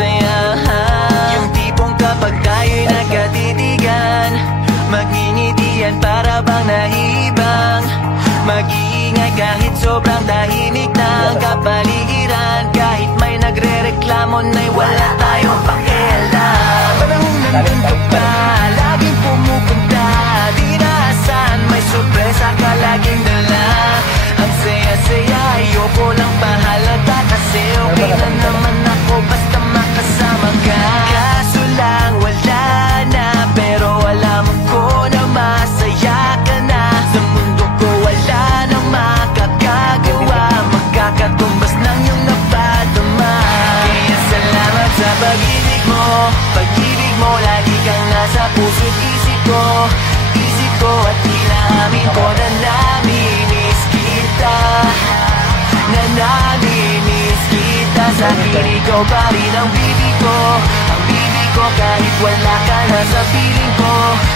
saya. Yung tipong kapag tayo'y nagkatitigan, magngingitian para bang nahibang. Mag-iingay kahit sobrang tahimik ng kapaligiran, kahit may nagre-reklamo na'y wala tayong pakialam. Panahong nandun ka pa, laging pumupunta, di naasahan may sorpresa ka laging dala. Ang saya-saya, ayoko lang pahalata, kasi okay na naman ako basta makasama ka. Kaso lang wala na, pero alam ko na masaya ka na. Sa mundo ko wala nang makakagawa, magkakatumbas ng iyong napadama. Kaya salamat sa pag-ibig mo, pag-ibig mo lagi kang nasa puso't isip ko. Isip ko at inaamin ko na namimiss kita, na namimiss kita. Sa akin ikaw pa rin ang bibig ko, ang bibig ko kahit wala ka na sa piling ko.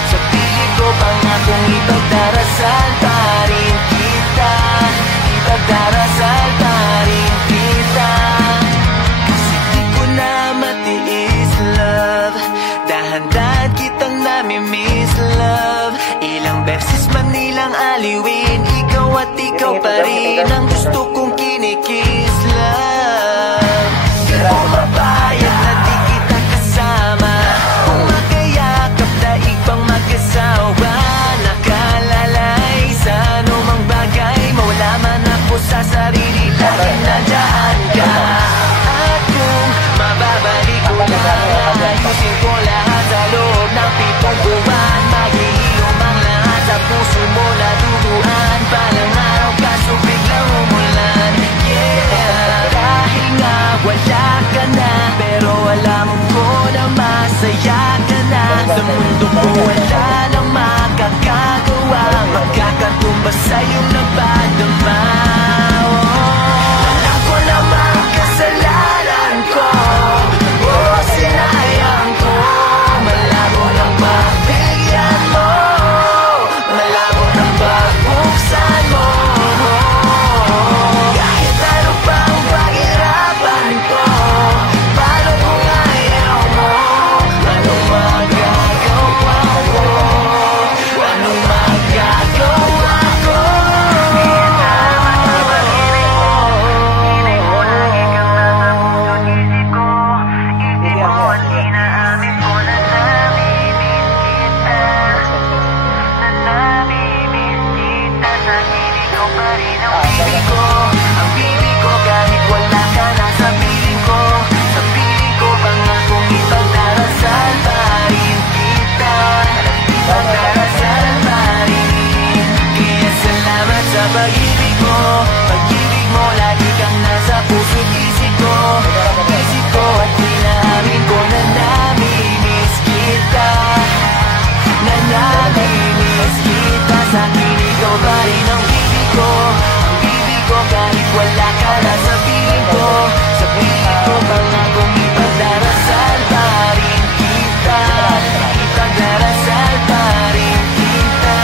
Sa piling ko pangakong ipagdarasal pa rin kita, ipagdarasal pa rin kita. Kasi di ko na matiis love, dahan-dahan kitang namimiss love. Ilang beses man nilang aliwin, ikaw at ikaw pa rin ang gusto kong kinikiss love. Di ko mapayag na di kita kasama, kung makayakap daig pang magkasawa. Nakalalay sa anumang bagay, mawala man ako sa sarili, laging nandyan ka. At kung mababalik ko lang, ayusin ko lahat sa loob ng 7 buwan. Maghihilom ang lahat sa puso mo na duguan, palang araw kaso biglang umulan. Yeah, dahil nga wala ka na, pero alam ko na masaya ka na. Sa mundo ko wala nang makakagawa, magkakatumbas sa iyong nagpadama. Alam ko naman kasalanan ko, oh sinayang ko. Malabo ng pagbigyan mo, malabo ng pagbuksan mo. Kahit ano pang paghirapan ko, paano kung ayaw mo? Anong magagawa ko? Anong magagawa ko? Hinay mo lang ikaw nasa puso't isip ko. Isip ko at inaamin ko na namimiss kita, na namimiss kita. Sa akin ikaw pa rin ang bibig ko, ang bibig ko kahit wala ka na sa piling ko. Sa piling ko pangakong ipagdarasal pa rin kita, ipagdarasal pa rin. Kaya salamat sa pag-ibig mo, pag-ibig mo lagi kang nasa puso't isip ko. Isip ko at inaamin ko na namimiss kita, na namimiss kita. Sa akin ikaw pa rin ang bibig ko, ang bibig ko kahit wala ka na sa piling ko. Sa piling ko pangakong ipagdarasal pa rin kita, ipagdarasal pa rin kita.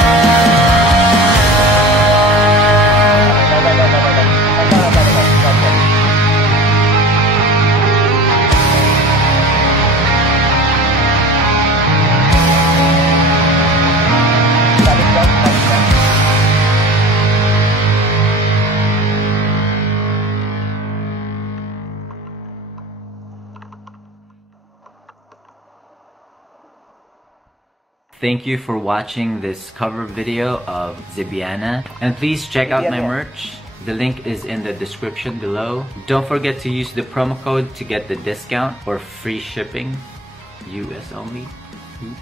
Thank you for watching this cover video of Zebiana, and please check out my merch. The link is in the description below. Don't forget to use the promo code to get the discount or free shipping, US only. Oops.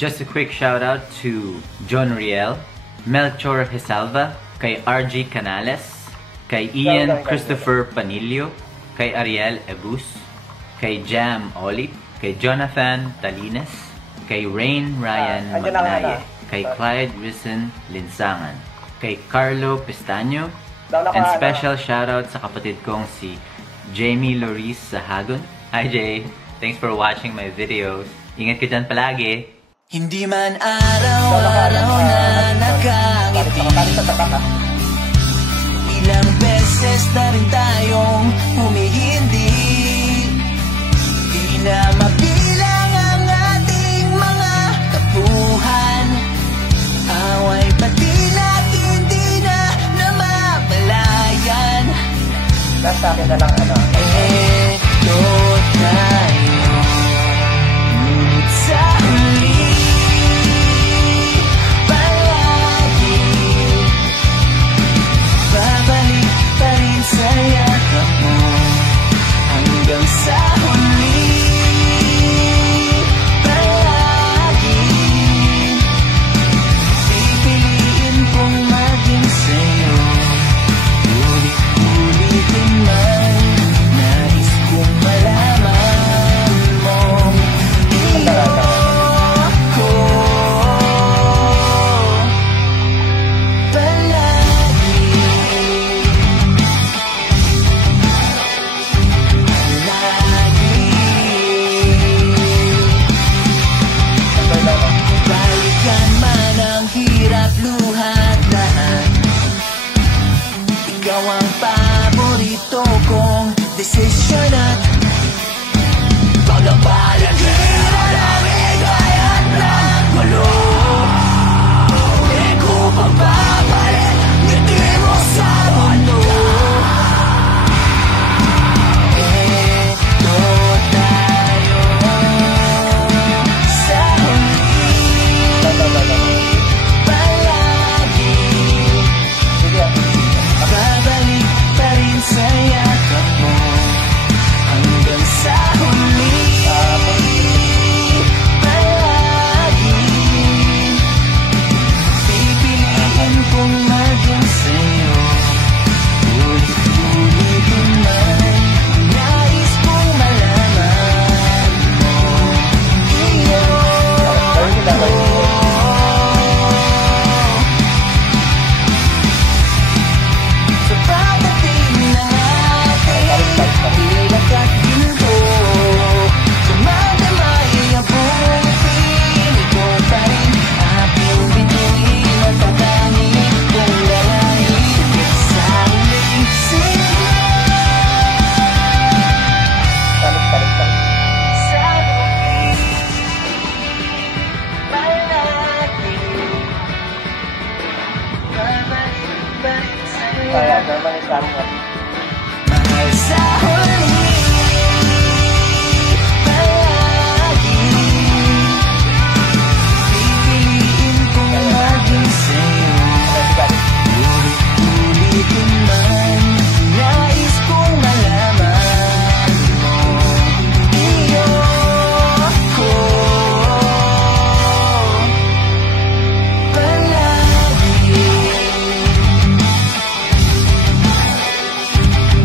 Just a quick shout out to John Riel, Melchor Hesalva, kay RG Canales, kay Ian Christopher Panilio, kay Ariel Ebus, kay Jam Olip, kay Jonathan Talines, kay Rain Ryan Magnaye, kay Clyde Risen Linsangan, kay Carlo Pestaño, and special shoutout sa kapatid kong si Jamie Loris Sahagon. Hi Jay! Thanks for watching my videos. Ingat ka dyan palagi! Hindi man araw-araw na nakangiti, ilang beses na rin tayong humihindi. na mabilang ang ating mga kapuhan. Away pati natin di na namamalayan. Nasa akin na lang ano. Eto tayo, ngunit sa huli palagi babalik pa rin sa yakap mo. Hanggang sa huli palagi pipiliin kong maging sa'yo. Ulit-ulitin man, nais kong malaman mong iyo ko palagi. Balikan man ang hirap, luhat lahat, ikaw ang paborito kong desisyon at pagpapaligiran ang higayat ng gulo. Di ko pagpapalit, ngiti mo sa mundo. Eto tayo sa huli palagi babalik pa rin sa yakap mo. Hanggang sa huli palagi pipiliin kong maging sa'yo. Ulit-ulitin man, nais kong malaman mo iyo ko. Sa pagdating ng ating hirap at ginto, dumadamay ang buong piling ko pa rin. Aking bituin at tatangin kong lalahin sa huling sigla. Sa huli palagi babalik pa rin sa'yo. Kaya naman isang Mahal sa huli palagi pipiliin kong maging sa'yo. Ulit-ulitin man, nais kong malaman mo iyo ko palagi.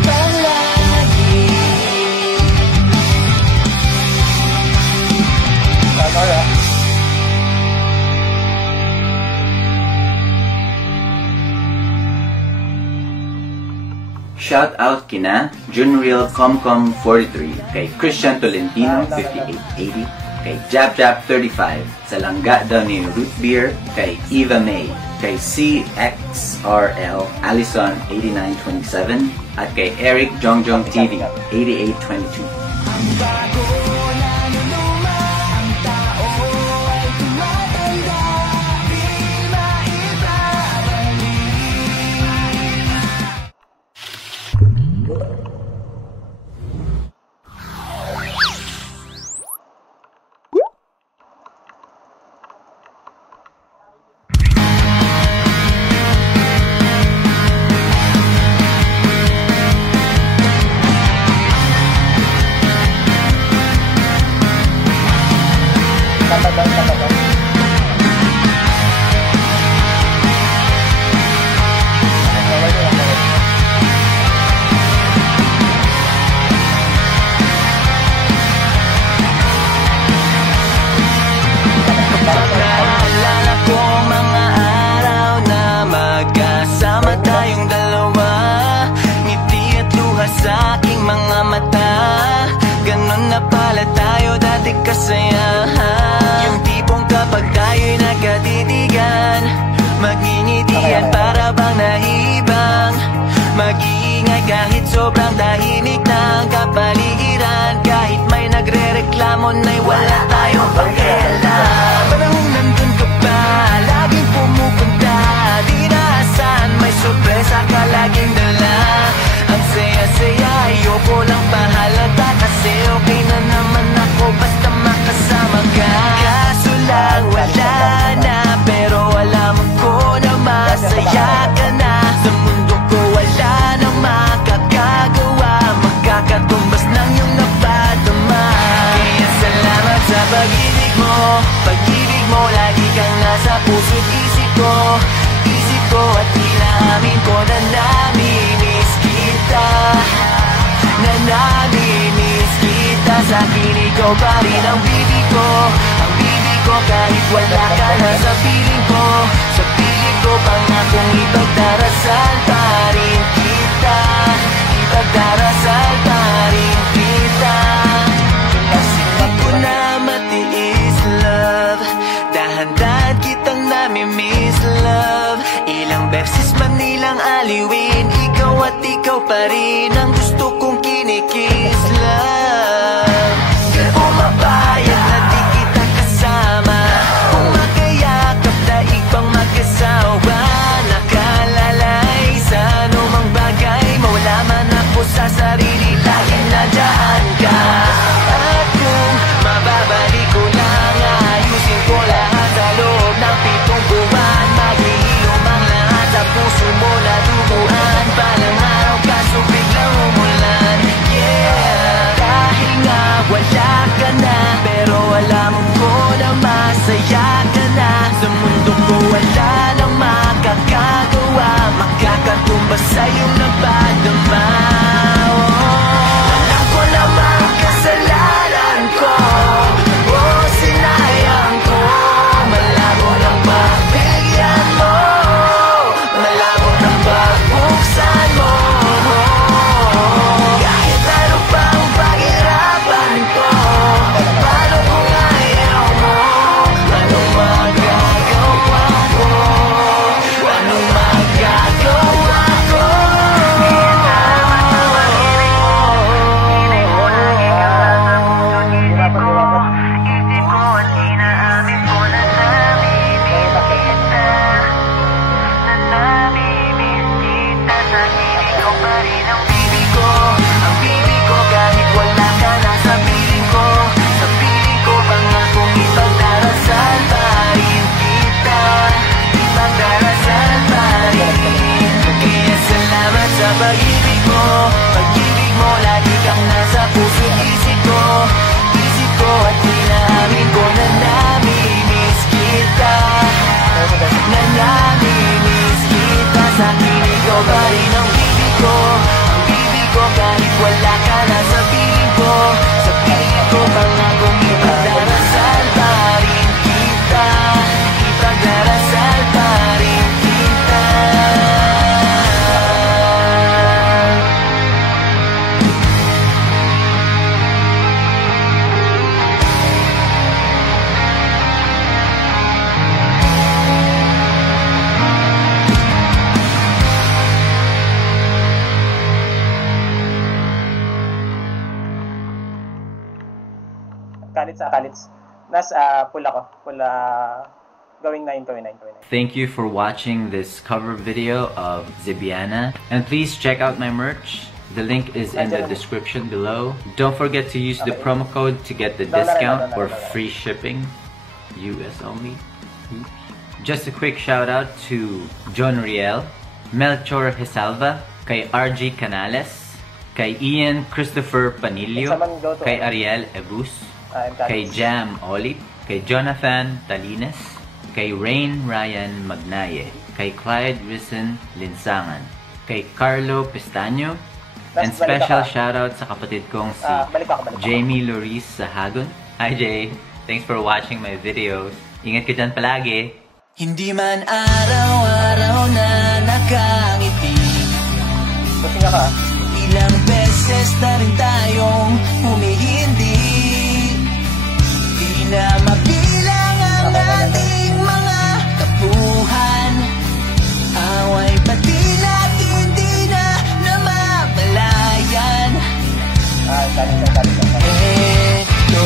Palagi. Kaya Shout out kina Junreal Comcom 43, kay Christian Tolentino 5880, kay Jab Jab 35, sa langga daw ni Root Beer, kay Eva May, kay CXRL Allison 8927, at kay Eric Jongjong TV 8822. Ang bago na luma, ang tao ay tumatanda, di maibabalik. Naalala ko mga araw na magkasama tayong dalawa, ngiti at luha sa aking mga mata. Ganon na pala tayo dati kasaya. Yung tipong kapag tayo'y nagkatitigan, magngingitian para bang nahibang, mag-iingay kahit sobrang tahimik ng kapaligiran. Kahit may nagre-reklamo ngayon ay wala tayong pakialam. Panahon nandun ka pa, laging pumupunta, di naasahan may sorpresa ka laging dala. Ang saya-saya, ayoko lang pahalata, kasi okay na naman ako basta makasama ka. Kaso lang wala na, pero alam ko na masaya ka na. Sa mundo ko wala nang makakagawa, makakatumbas ng iyong napadama. Kaya salamat sa pag-ibig mo, pag-ibig mo lagi kang nasa puso't isip ko. Isip ko at inaamin ko na nami-miss kita, na nami-miss kita. Sa akin ikaw pa rin ang bibig ko, ang bibig ko kahit wala ka na sa piling ko. Sa piling ko pangakong ipagdarasal pa rin kita, ipagdarasal pa rin kita. Kasi di ko na matiis love, dahan-dahan kitang nami-miss love. Ilang beses man nilang aliwin, ikaw at ikaw pa rin ang gusto kong kinikiss love. Di ko mapayag na di kita kasama, kung magkayakap daig pang magkasawa. Nakalalay sa anumang bagay, mawala man ako sa sarili, laging nandiyan ka. At kung mababalik ko lang, ayusin ko lahat sa loob ng 7 buwan. Maghihilom ang lahat sa puso mo na duguan, palang araw kaso biglang umulan. Yeah, dahil nga wala ka na, pero alam ko na masaya ka na. Sa mundo ko wala nang makakagawa, makakatumbas sa iyong napadama. Alam ko naman kasalanan ko, oh sinayang ko. Malabo ng pagbigyan mo, malabo ng pagbuksan mo. Kahit ano pang paghirapan ko, paano kung ayaw mo? Anong magagawa ko? Anong magagawa ko? Isip ko at inaamin ko na nami-miss kita, na nami-miss kita. Sa piling ko pa rin ang bibig ko, ang bibig ko kahit wala ka na sa piling ko. Sa piling ko pangakong ipagdarasal pa rin kita, ipagdarasal pa rin. Kaya salamat sa pag-ibig mo, pag-ibig mo lagi kang nasa puso't isip ko. Isip ko at inaamin ko na nami-miss kita, na nami-miss kita. Sa akin ikaw pa rin ang bibig ko, ang bibig ko kahit wala ka na sa piling ko. Sa piling ko pangakong ipagdarasal pa rin kita, ipagdarasal pa rin kita. Kalits. Full ako. Full, going 9. Thank you for watching this cover video of Zebiana, and please check out my merch. The link is in the description below. Don't forget to use the promo code to get the discount or free shipping, US only. Just a quick shout out to John Riel, Melchor Hisalva, kay RG Canales, kay Ian Christopher Panilio, kay Ariel Ebus, kay Jam Olip, kay Jonathan Talines, kay Rain Ryan Magnaye, kay Clyde Risen Linsangan, kay Carlo Pistaño, and special shoutout sa kapatid kong si Jamie Loris Sahagon. Hi Jay! Thanks for watching my videos. Ingat ka dyan palagi! Hindi man araw-araw na nakangiti, ilang beses na rin tayong humihindi. Di na mabilang ang ating mga kapuhan, away pati natin di na namamalayan. Eto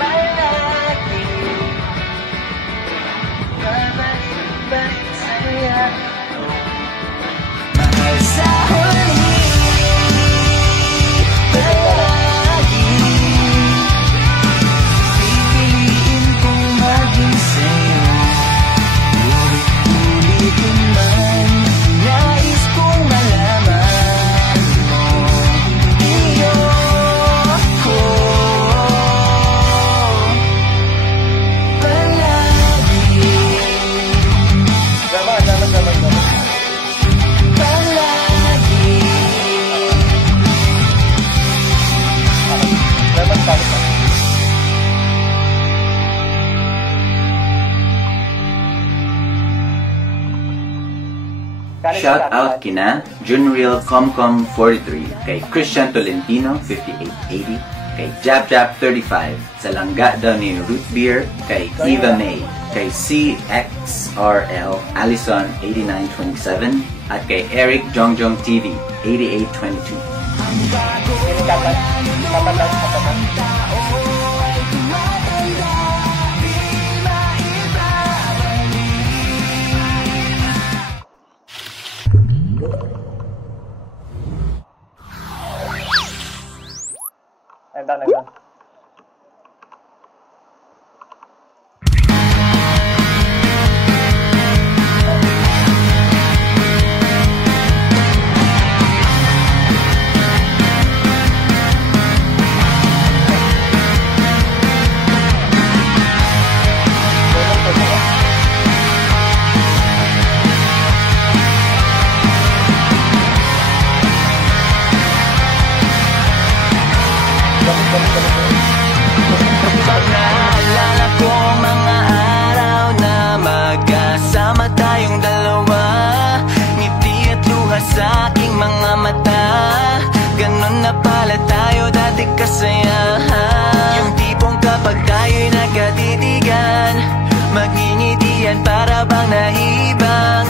Palagi babalik-balik sa'yo. Mahal sa huli, palagi pipiliin kong maging sa'yo. Ulit-ulitin man, nais kong malaman mo. Iyo ko palagi. Palagi. Shout out kina Junreal Comcom 43, kay Christian Tolentino 5880, kay Jab Jab 35, sa langga daw ni Root Beer, kay Eva May, kay CXRL Allison 8927, at kay Eric Jongjong TV 8822. Nagdan. Pag naalala ko mga araw na magkasama tayong dalawa, ngiti at luha sa aking mga mata. Ganon na pala tayo dati kasaya. Yung tipong kapag tayo'y nagkatitigan, magngingitian para bang nahibang.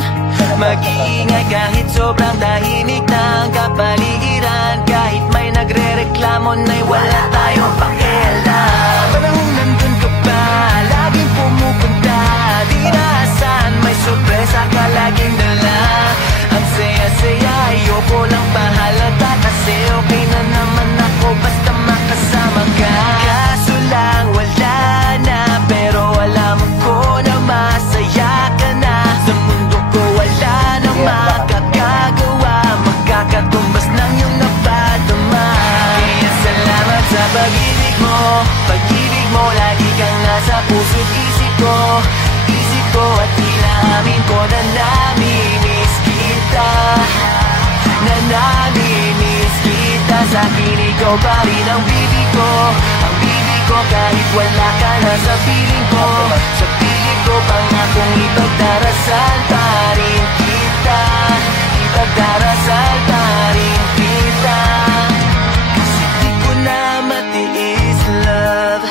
Mag-iingay kahit sobrang tahimik ng kapaligiran. Kahit may nagre-reklamo na'y wala tayong pakialam. Panahong nandun ka pa, laging pumupunta. Di naasahan may sorpresa ka laging dala. Ang saya-saya, ayoko lang pahalata. Kasi okay na naman ako basta makasama ka. Kaso lang wala na, pero alam ko na masaya ka na. Sa mundo ko wala nang makakagawa, magkakatumbas ng iyong napadama. Kaya salamat sa pag-ibig mo, lagi kang nasa puso't isip ko at tila amin ko na namimiss kita. Na namimiss kita. Sa akin ikaw pa rin ang bibig ko, kahit wala ka na sa piling ko. Sa piling ko pangakong ipagdarasal pa rin kita. Ipagdarasal pa rin kita. Kasi di ko na matiis, love.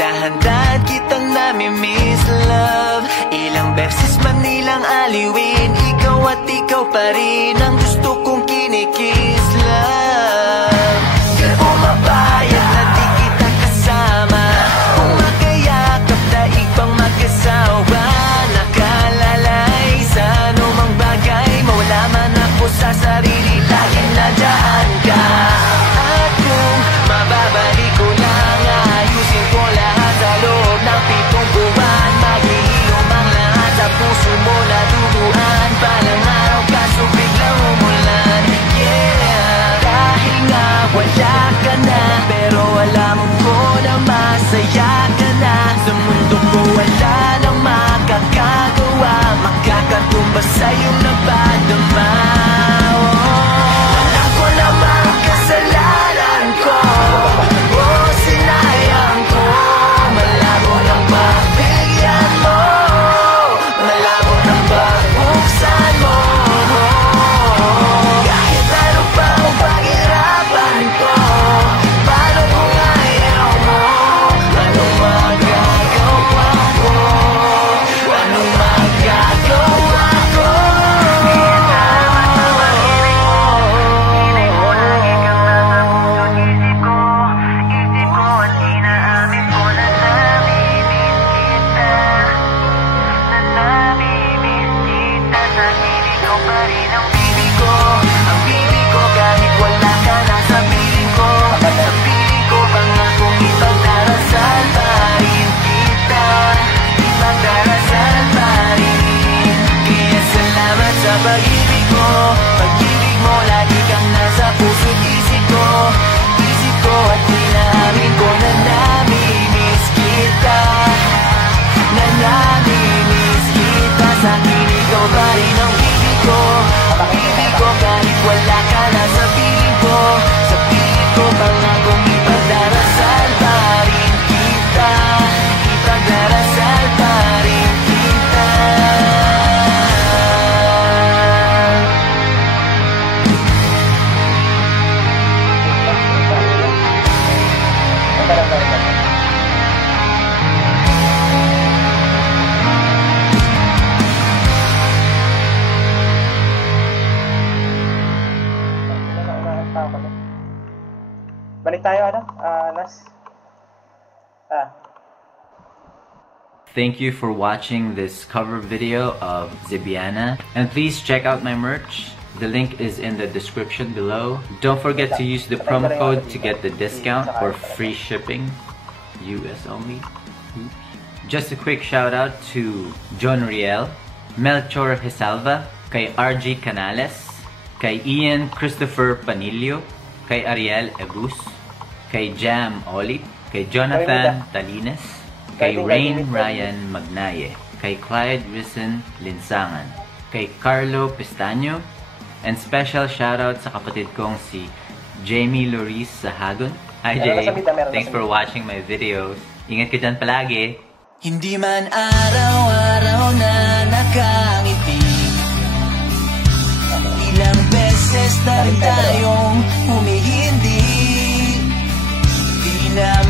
Dahan-dahan kitang namimiss, love. Ilang beses man nilang aliwin, ikaw at ikaw pa rin ang gusto kong kinikiss, love. Di ko mapayag na di kita kasama, kung magkayakap na ibang mag-asawa. Nakalalay sa anumang bagay, mawala man ako sa sarili, laging nandyan ka. At kung mababalik ko lang, ayusin ko lahat sa loob ng 7 buwan. Maghihilom ang lahat sa puso mo na duguan. Palang araw kaso biglang umulan, yeah. Sa'kin ikaw pa rin ang ibig ko. Ibig ko kahit wala ka na sa piling ko. Sa piling ko pangakong ipagdarasal pa rin kita. Ipagdarasal pa rin kita. Balik tayo, ano? Nas? Thank you for watching this cover video of Zebiana, and please check out my merch. The link is in the description below. Don't forget to use the promo code to get the discount or free shipping. US only. Just a quick shout out to John Riel, Melchor Hisalva, kay RG Canales, kay Ian Christopher Panilio, kay Ariel Egus, kay Jam Olip, kay Jonathan Talines, kay Rain Ryan Magnaye, kay Clyde Risen Linsangan, kay Carlo Pistaño, and special shoutout sa kapatid kong si Jamie Loris Sahagon. Hi Jay, thanks for watching my videos. Ingat ka dyan palagi. Hindi man araw-araw na nakangiti, ilang beses na rin tayong humihindi. Di na